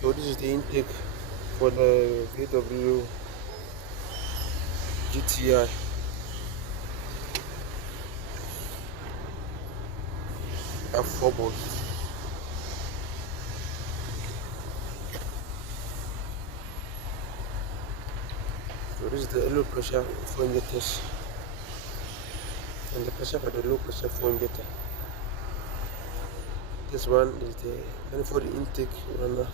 So this is the intake for the VW GTI. Have 4 bolts. So this is the low pressure flow injectors and the pressure for the low pressure flow injector. This one is the manifold intake runner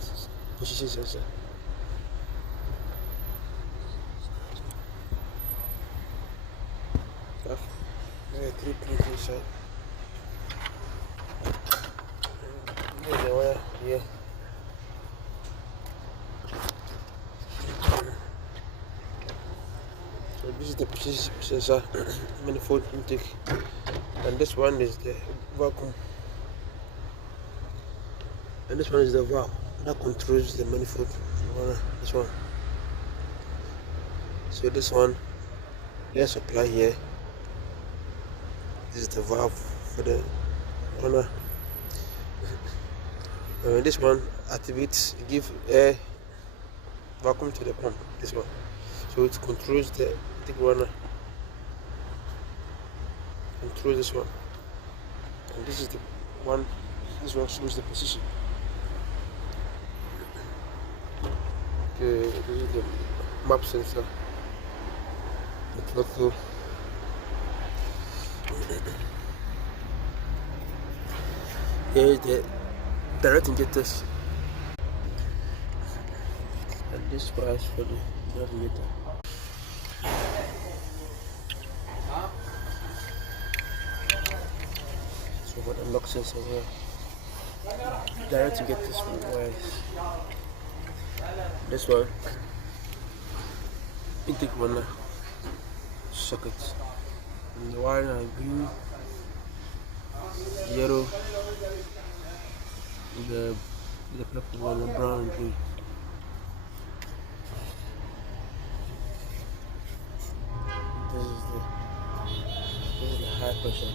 position sensor. There are 3 pins inside. There's the wire here. So this is the position sensor manifold intake, and this one is the vacuum, and this one is the valve that controls the manifold. This one. So this one, air supply here. This is the valve for the runner. And this one activates, give air vacuum to the pump. This one, so it controls the runner. Controls this one, and this is the one. This one shows the position. Okay, this is the map sensor. The throttle. Here is the direct injectors, and this was for the direct injector. So for the lock sensor here, direct injectors with wires. This one, intake runner socket, and the wire are green, yellow, the purple one, the brown and green. This is the high pressure.